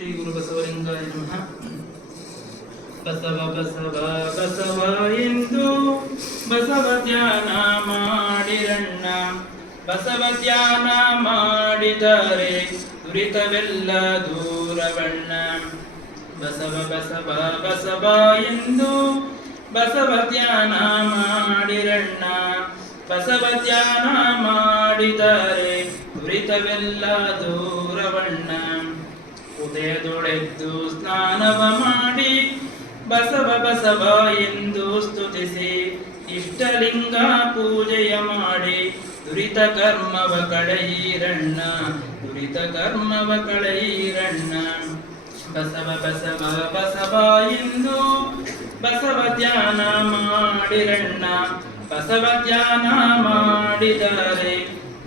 ಶ್ರೀ ಗುರು ನಮಃ. ಬಸವ ಬಸವ ಬಸವ ಎಂದು ಬಸವ ಧ್ಯಾನ ಮಾಡಿರಣ್ಣ. ಬಸವ ಧ್ಯಾನ ಮಾಡಿದರೆ ದುರಿತವೆಲ್ಲ ದೂರವಣ್ಣ. ಬಸವ ಬಸವ ಬಸವ ಎಂದು ಬಸವ ಧ್ಯಾನ ಮಾಡಿರಣ್ಣ. ಬಸವ ಧ್ಯಾನ ಮಾಡಿದರೆ ದುರಿತವೆಲ್ಲ ದೂರವಣ್ಣ. ಉದಯದೊಳೆದ್ದು ಸ್ನಾನವ ಮಾಡಿ, ಬಸವ ಬಸವ ಎಂದು ಸ್ತುತಿಸಿ, ಇಷ್ಟಲಿಂಗ ಪೂಜೆಯ ಮಾಡಿ, ದುರಿತ ಕರ್ಮವ ಕಳೆಯಿರಣ್ಣ, ದುರಿತ ಕರ್ಮವ ಕಳೆಯಿರಣ್ಣ. ಬಸವ ಬಸವ ಬಸವ ಎಂದು ಬಸವ ಧ್ಯಾನ ಮಾಡಿರಣ್ಣ, ಬಸವ ಧ್ಯಾನ ಮಾಡಿದರೆ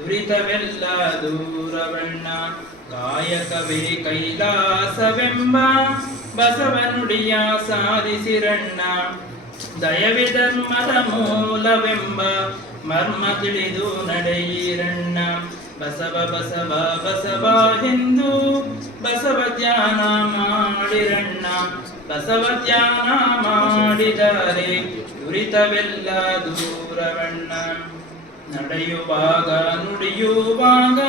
ದುರಿತವೆಲ್ಲ ದೂರವಣ್ಣ ಕಾಯಕವೇ ಕೈಲಾಸವೆಂಬ ಬಸವನುಡಿಯ ಸಾಧಿಸಿರಣ್ಣ. ದಯವೇ ಧರ್ಮದ ಮೂಲವೆಂಬ ಮರ್ಮ ತಿಳಿದು ನಡೆಯಿರಣ್ಣ. ಬಸವ ಬಸವ ಬಸವ ಎಂದು ಬಸವ ಧ್ಯಾನ ಮಾಡಿರಣ್ಣ. ಬಸವ ಧ್ಯಾನ ಮಾಡಿದರೆ ದುರಿತವೆಲ್ಲ ದೂರವಣ್ಣ ನಡೆಯುವಾಗ ನುಡಿಯುವಾಗ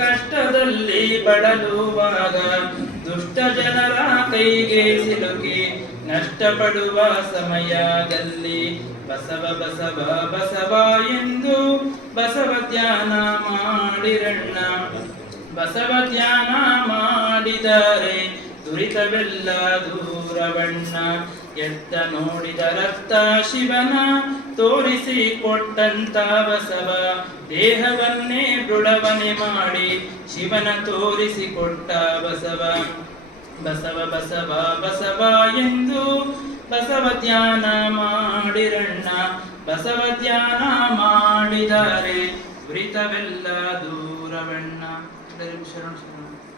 ಕಷ್ಟದಲ್ಲಿ ಬಳಲುವಾಗ ದುಷ್ಟ ಜನರ ಕೈಗೆ ಸಿಲುಕಿ ನಷ್ಟಪಡುವ ಸಮಯದಲ್ಲಿ ಬಸವ ಬಸವ ಬಸವ ಎಂದು ಬಸವ ಧ್ಯಾನ ಮಾಡಿರಣ್ಣ. ಬಸವ ಧ್ಯಾನ ಮಾಡಿದರೆ ದುರಿತವೆಲ್ಲ ದೂರವಣ್ಣ. ಎತ್ತ ನೋಡಿದ ರಕ್ತ ಶಿವನ ತೋರಿಸಿ ಕೊಟ್ಟಂತ ಬಸವ ದೇಹವನ್ನೇ ಬೃಡವನೆ ಮಾಡಿ ಶಿವನ ತೋರಿಸಿ ಕೊಟ್ಟ ಬಸವ ಬಸವ ಬಸವ ಬಸವ ಎಂದು ಬಸವ ಧ್ಯಾನ ಮಾಡಿರಣ್ಣ. ಬಸವ ಧ್ಯಾನ ಮಾಡಿದರೆ ವೃತವೆಲ್ಲ ದೂರವಣ್ಣ. ಶರಣ ಶರಣ